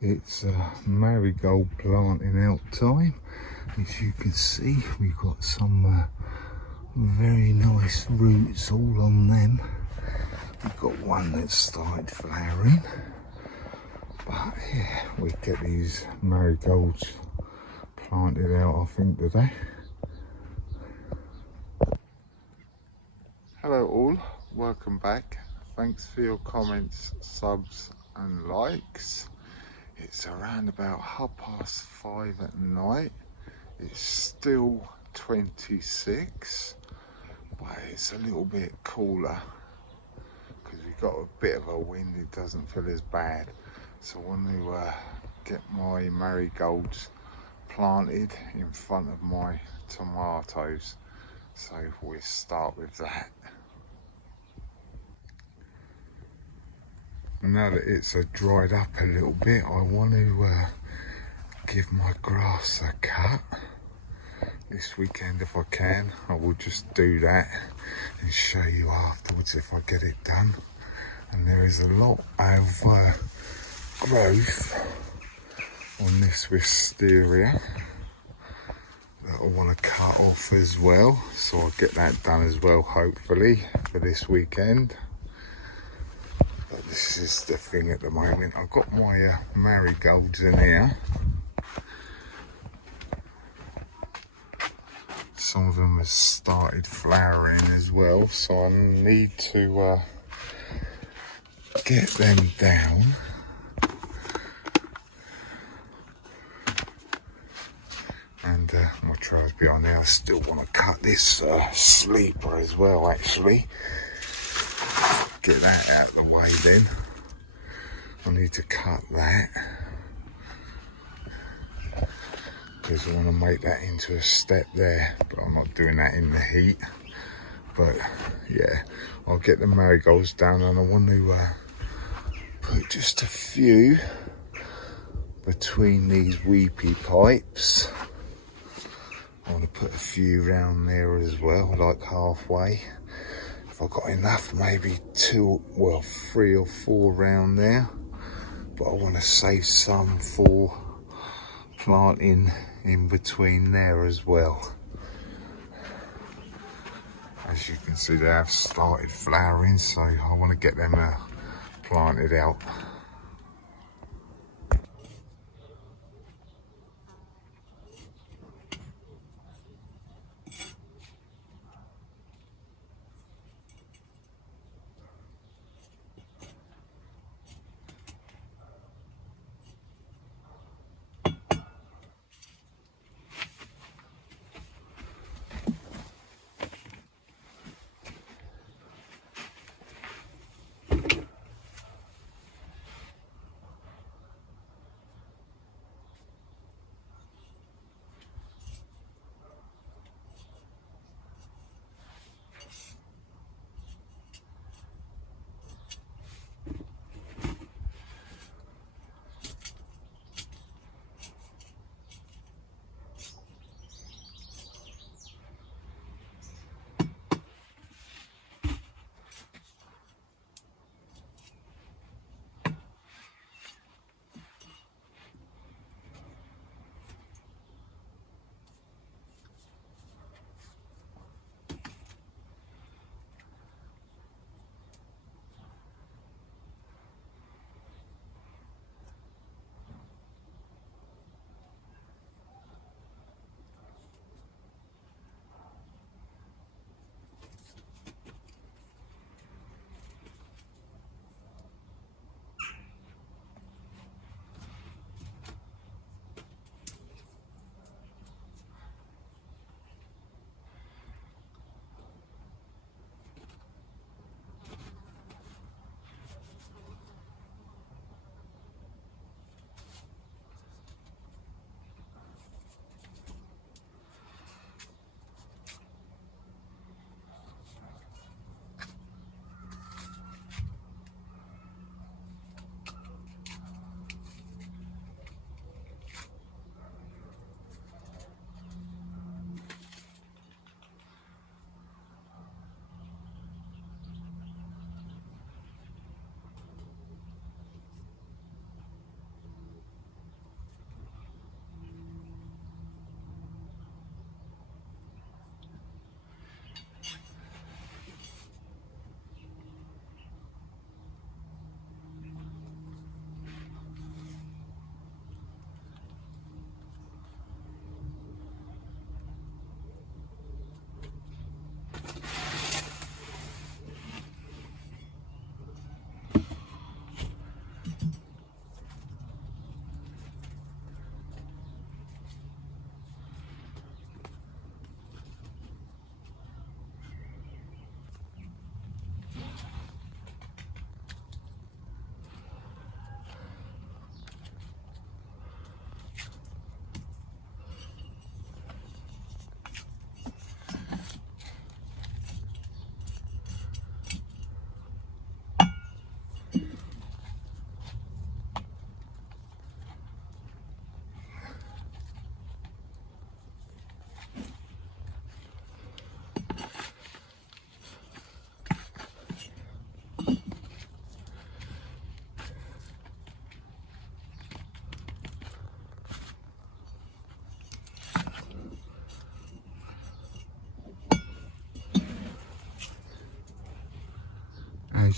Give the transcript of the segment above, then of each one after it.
It's marigold planting out time. As you can see, we've got some very nice roots all on them. We've got one that's started flowering, but yeah, we get these marigolds planted out, I think, today. Hello all, welcome back. Thanks for your comments, subs and likes. It's around about 5:30 at night. It's still 26, but it's a little bit cooler because we've got a bit of a wind. It doesn't feel as bad. So I want to get my marigolds planted in front of my tomatoes. So we'll start with that. Now that it's dried up a little bit, I want to give my grass a cut this weekend if I can. I will just do that and show you afterwards if I get it done. And there is a lot of growth on this wisteria that I want to cut off as well, so I'll get that done as well, hopefully for this weekend. But this is the thing at the moment. I've got my marigolds in here. Some of them have started flowering as well, so I need to get them down. And my trials behind there. I still want to cut this sleeper as well, actually. Get that out of the way then. I need to cut that because I want to make that into a step there, but I'm not doing that in the heat. But yeah, I'll get the marigolds down, and I want to put just a few between these weepy pipes. I want to put a few round there as well, like halfway. If I've got enough, maybe 3 or 4 round there. But I want to save some for planting in between there as well. As you can see, they have started flowering, so I want to get them planted out.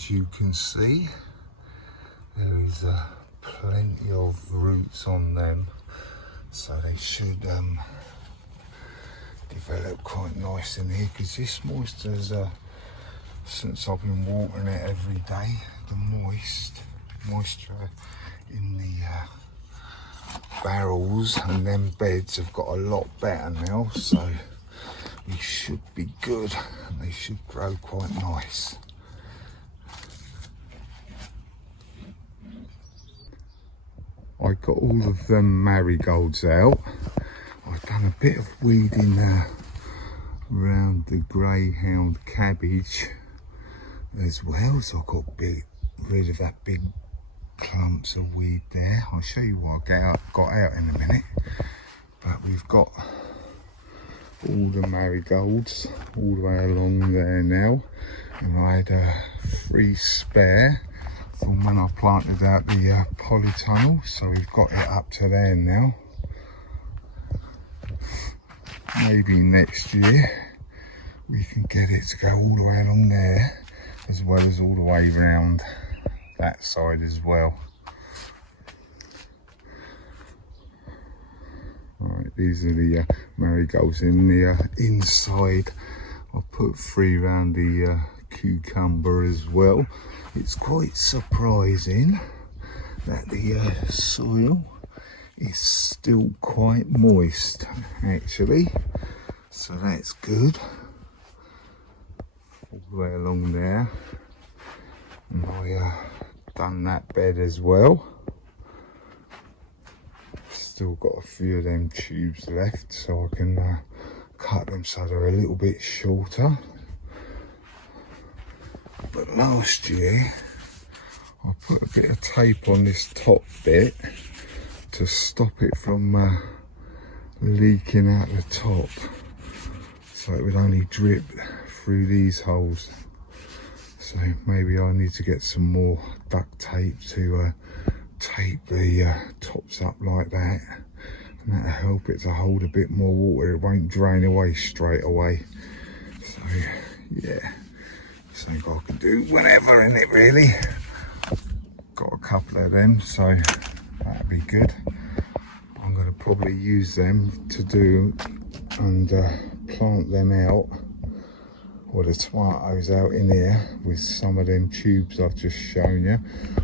as you can see, there is plenty of roots on them, so they should develop quite nice in here, because this moisture's since I've been watering it every day, the moisture in the barrels and them beds have got a lot better now, so we should be good and they should grow quite nice. I got all of them marigolds out. I've done a bit of weeding around the greyhound cabbage as well, so I've got rid of that big clumps of weed there. I'll show you what I got out in a minute, but we've got all the marigolds all the way along there now, and I had 3 spare from when I planted out the polytunnel, so we've got it up to there now. Maybe next year we can get it to go all the way along there, as well as all the way round that side as well. Alright, these are the marigolds in the inside. I'll put 3 around the cucumber as well. It's quite surprising that the soil is still quite moist actually, so that's good. All the way along there, and I done that bed as well. Still got a few of them tubes left, so I can cut them so they're a little bit shorter. But last year I put a bit of tape on this top bit to stop it from leaking out the top, so it would only drip through these holes. So maybe I need to get some more duct tape to tape the tops up like that, and that'll help it to hold a bit more water. It won't drain away straight away. So yeah, something I can do whenever in it really. Got a couple of them, so that'd be good. I'm going to probably use them to do and plant them out, or the tomatoes out in here with some of them tubes I've just shown you.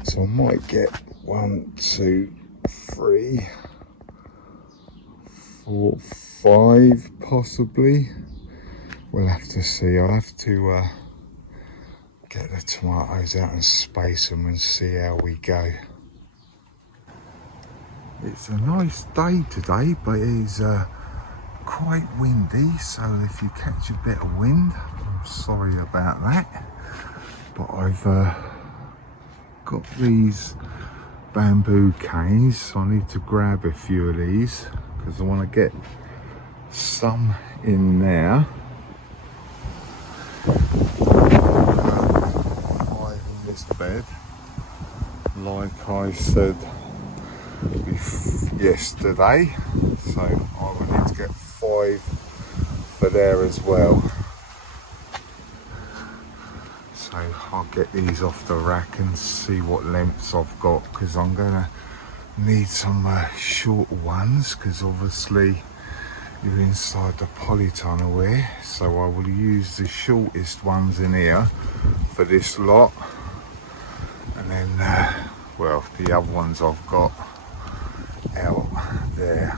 So I might get 1, 2, 3, 4, 5 possibly. We'll have to see. I'll have to get the tomatoes out and space them and see how we go. It's a nice day today, but it's quite windy, so if you catch a bit of wind, I'm sorry about that. But I've got these bamboo canes, so I need to grab a few of these because I want to get some in there. 5 in this bed, like I said yesterday, so I will need to get 5 for there as well. So I'll get these off the rack and see what lengths I've got, because I'm gonna need some shorter ones, because obviously you're inside the polytunnel here, so I will use the shortest ones in here for this lot, and then well, the other ones I've got out there.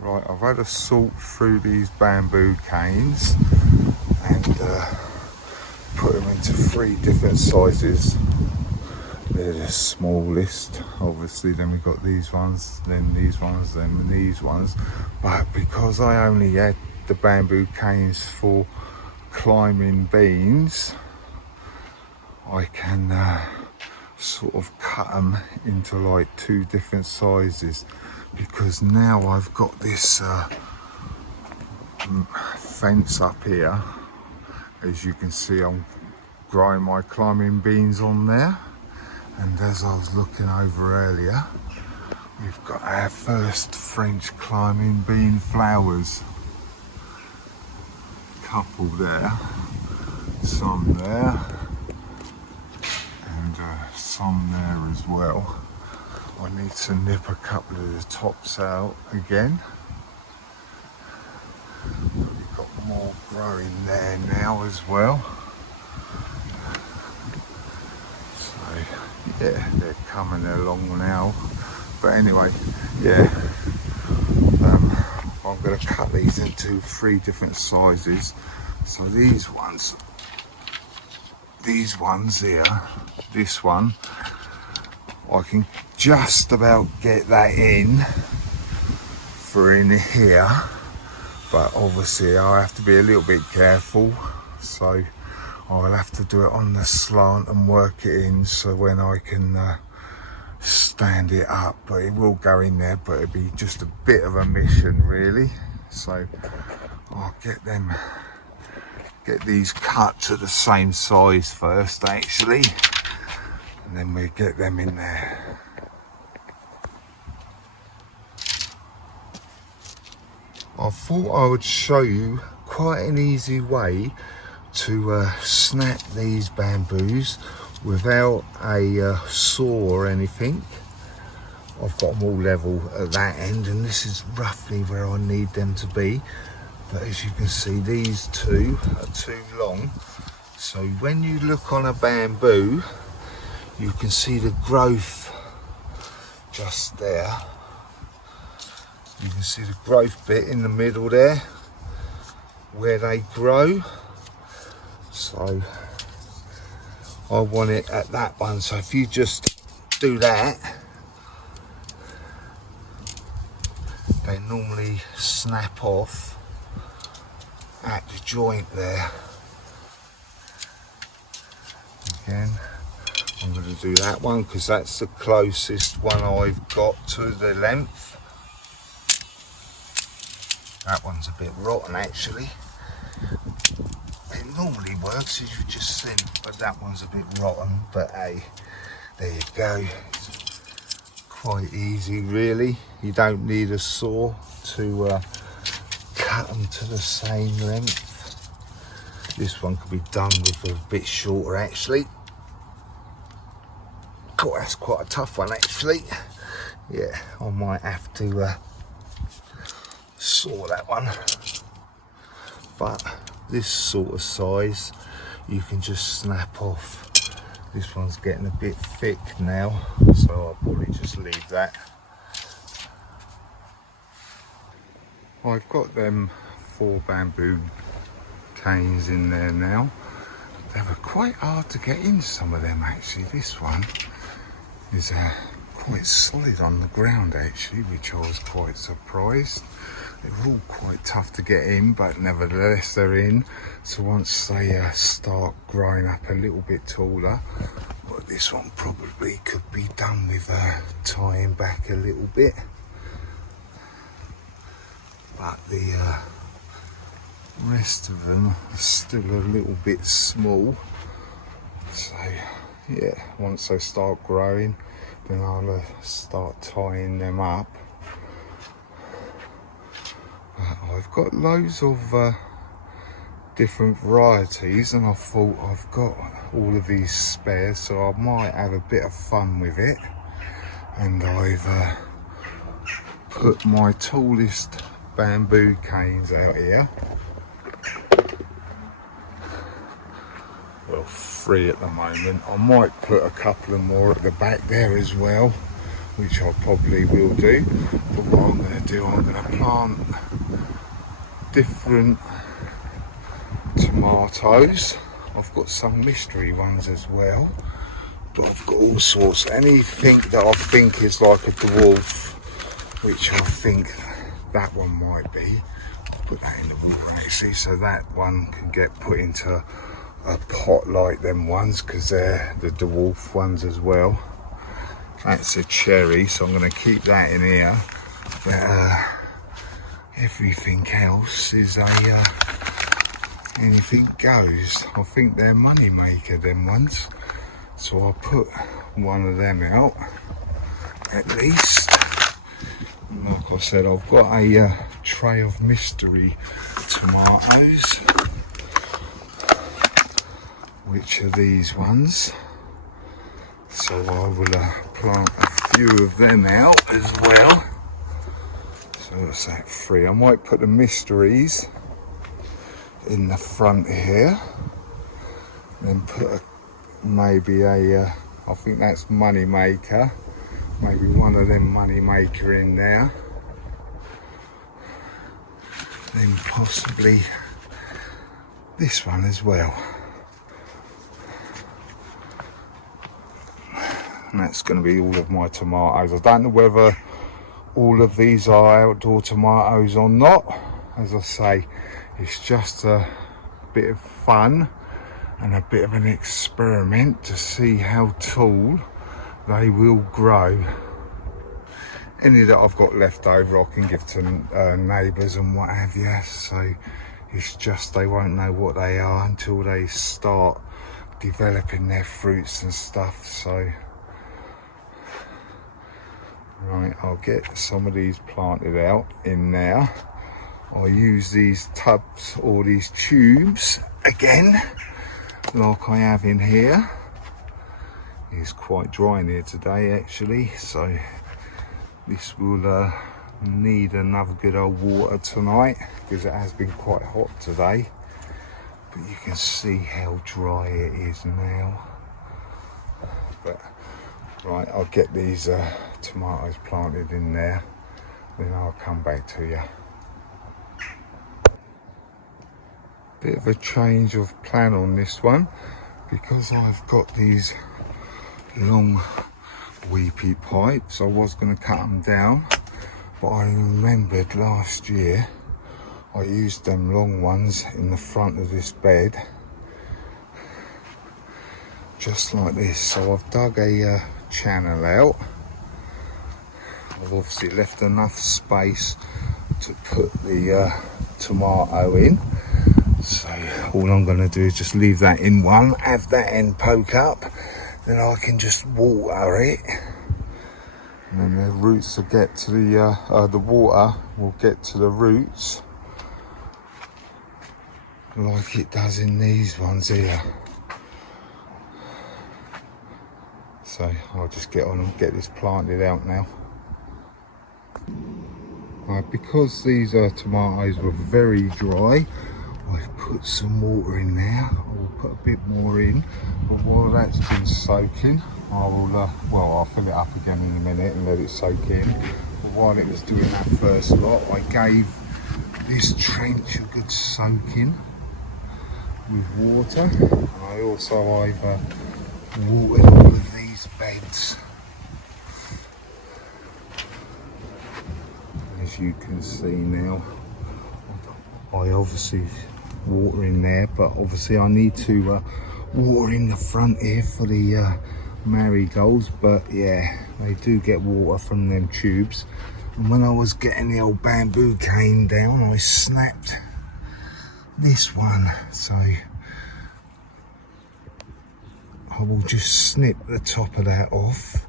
Right, I've had a sort through these bamboo canes and put them into 3 different sizes. They're the smallest, obviously, then we've got these ones, then these ones, then these ones. But because I only had the bamboo canes for climbing beans, I can sort of cut them into like 2 different sizes, because now I've got this fence up here. As you can see, I'm growing my climbing beans on there, and as I was looking over earlier, we've got our first French climbing bean flowers couple there. some there and some there as well. I need to nip a couple of the tops out again. We've got more growing there now as well. So yeah, they're coming along now. But anyway, yeah, I'm going to cut these into 3 different sizes. So these ones here, this one, I can just about get that in for in here, but obviously I have to be a little bit careful, so I'll have to do it on the slant and work it in so when I can stand it up. But it will go in there, but it'll be just a bit of a mission really. So I'll get these cut to the same size first actually, and then we get them in there. I thought I would show you quite an easy way to snap these bamboos without a saw or anything. I've got them all level at that end, and this is roughly where I need them to be. But as you can see, these 2 are too long. So when you look on a bamboo, you can see the growth just there. You can see the growth bit in the middle there, where they grow. So I want it at that one. So if you just do that, they normally snap off at the joint there. Again, I'm going to do that one because that's the closest one I've got to the length. That one's a bit rotten actually. It normally works as you've just seen, but that one's a bit rotten. But hey, there you go. It's quite easy really. You don't need a saw to cut them to the same length. This one could be done with a bit shorter actually. Oh, that's quite a tough one actually. Yeah, I might have to saw that one. But this sort of size you can just snap off. This one's getting a bit thick now, so I'll probably just leave that. I've got them 4 bamboo canes in there now. They were quite hard to get in, some of them actually. This one is quite solid on the ground actually, which I was quite surprised. They're all quite tough to get in, but nevertheless they're in. So once they start growing up a little bit taller, well, this one probably could be done with tying back a little bit. But the rest of them are still a little bit small. So yeah, once they start growing, then I'll start tying them up. I've got loads of different varieties, and I thought I've got all of these spares, so I might have a bit of fun with it. And I've put my tallest bamboo canes out here. Well, 3 at the moment. I might put a couple of more at the back there as well, which I probably will do. But what I'm going to do, I'm going to plant different tomatoes. I've got some mystery ones as well, but I've got all sorts. Anything that I think is like a dwarf, which I think that one might be, I'll put that in the water actually, so that one can get put into a pot like them ones, because they're the dwarf ones as well. That's a cherry, so I'm going to keep that in here. But everything else is anything goes. I think they're money maker, them ones. So I'll put one of them out at least. And like I said, I've got a tray of mystery tomatoes. which are these ones. So I will plant a few of them out as well. So that's that 3. I might put the mysteries in the front here. Then put maybe a, I think that's money maker. Maybe one of them money maker in there. Then possibly this one as well. And that's going to be all of my tomatoes. I don't know whether all of these are outdoor tomatoes or not. As I say, it's just a bit of fun and a bit of an experiment to see how tall they will grow. Any that I've got left over I can give to neighbours and what have you. So it's just they won't know what they are until they start developing their fruits and stuff. So right, I'll get some of these planted out in there. I'll use these tubs or these tubes again, like I have in here. It's quite dry in here today actually, so this will need another good old water tonight because it has been quite hot today. But you can see how dry it is now. But right, I'll get these tomatoes planted in there, then I'll come back to you. Bit of a change of plan on this one because I've got these long weepy pipes. I was going to cut them down, but I remembered last year I used them long ones in the front of this bed, just like this. So I've dug a channel out. I've obviously left enough space to put the tomato in. So all I'm going to do is just leave that in one, have that end poke up, then I can just water it, and then the roots will get to the water will get to the roots like it does in these ones here. So I'll just get on and get this planted out now. Because these tomatoes were very dry, I've put some water in there. I will put a bit more in, but while that's been soaking, I will, well, I'll fill it up again in a minute and let it soak in. But while it was doing that first lot, I gave this trench a good soaking with water. And I also, I've watered all of these beds. As you can see now, I obviously water in there, but obviously I need to water in the front here for the marigolds. But yeah, they do get water from them tubes. And when I was getting the old bamboo cane down, I snapped this one, so I will just snip the top of that off,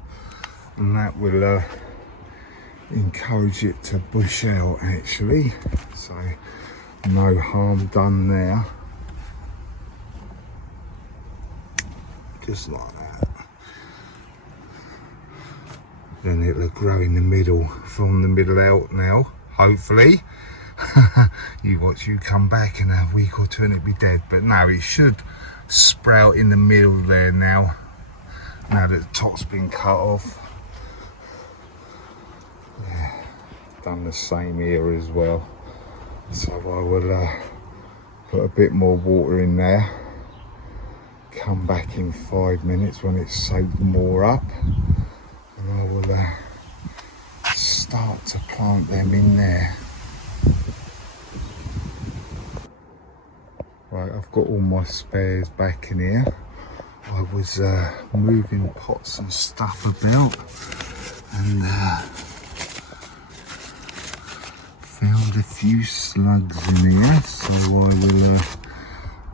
and that will encourage it to bush out actually. So no harm done there. Just like that. Then it'll grow in the middle, from the middle out now, hopefully. You watch, you come back in a week or two and it'll be dead. But no, it should sprout in the middle there now that the top's been cut off. Yeah, done the same here as well. So I will put a bit more water in there, come back in 5 minutes when it's soaked more up, and I will start to plant them in there. Right, I've got all my spares back in here. I was moving pots and stuff about and found a few slugs in here, so I will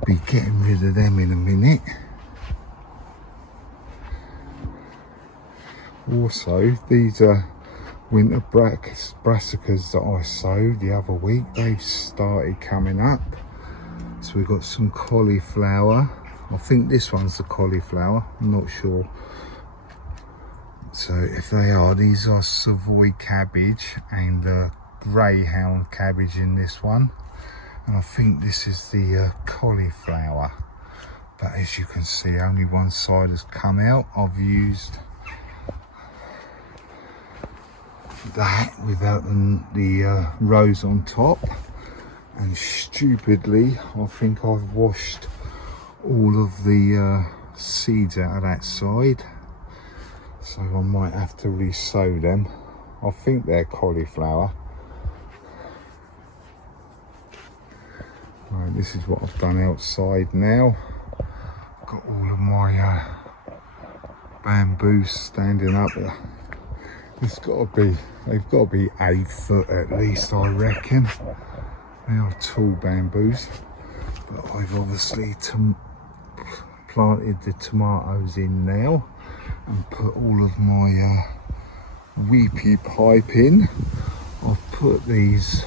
be getting rid of them in a minute. Also, these winter brassicas that I sowed the other week, they've started coming up. So we've got some cauliflower I think this one's the cauliflower, I'm not sure. So if they are, these are Savoy cabbage and greyhound cabbage in this one. And I think this is the cauliflower. But as you can see, only one side has come out. I've used that without the rows on top. And stupidly, I think I've washed all of the seeds out of that side. So I might have to re-sow them. I think they're cauliflower. Right, this is what I've done outside now. Got all of my bamboos standing up. It's got to be, they've got to be 8 foot at least, I reckon. They are tall bamboos, but I've obviously planted the tomatoes in now and put all of my weepy pipe in. I've put these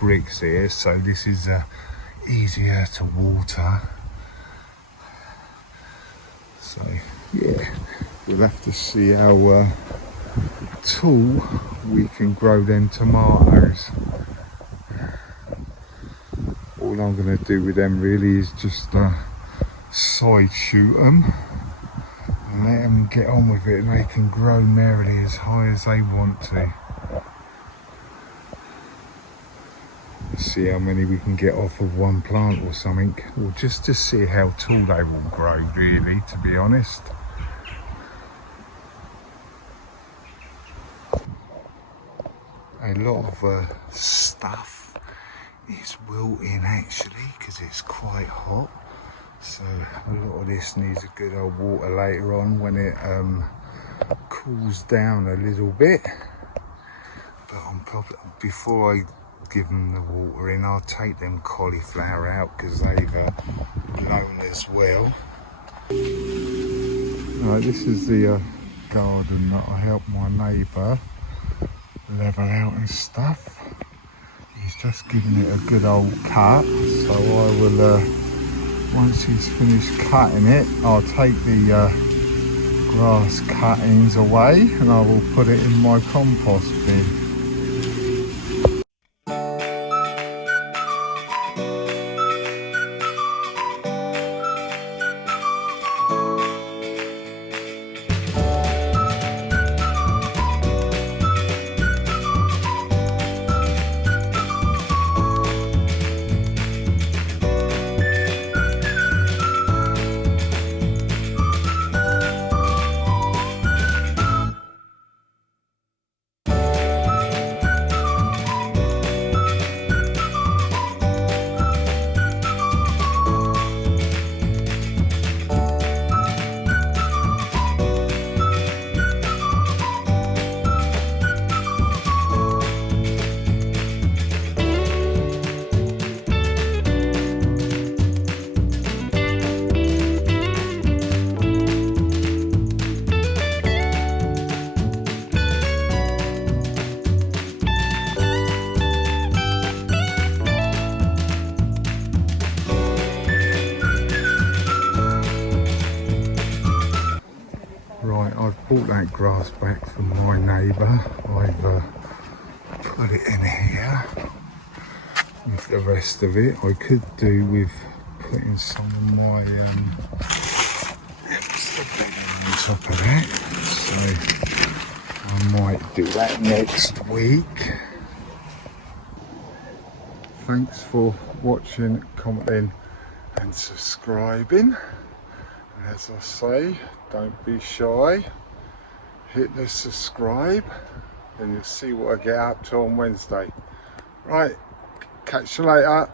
bricks here, so this is easier to water. So yeah, we'll have to see how tall we can grow them tomatoes. All I'm going to do with them really is just side shoot them and let them get on with it, and they can grow merrily as high as they want to. See how many we can get off of one plant or something, or just to see how tall they will grow, really, to be honest. A lot of stuff is wilting actually because it's quite hot, so a lot of this needs a good old water later on when it cools down a little bit. But I'm probably, before I give them the water in, I'll take them cauliflower out because they've blown as well. Right, this is the garden that I helped my neighbour level out and stuff. He's just giving it a good old cut, so I will, once he's finished cutting it, I'll take the grass cuttings away and I will put it in my compost bin. Right, I've brought that grass back from my neighbour. I've put it in here with the rest of it. I could do with putting some of my on top of that, so I might do that next week. Thanks for watching, commenting and subscribing. And as I say, don't be shy, hit the subscribe and you'll see what I get up to on Wednesday. Right, catch you later.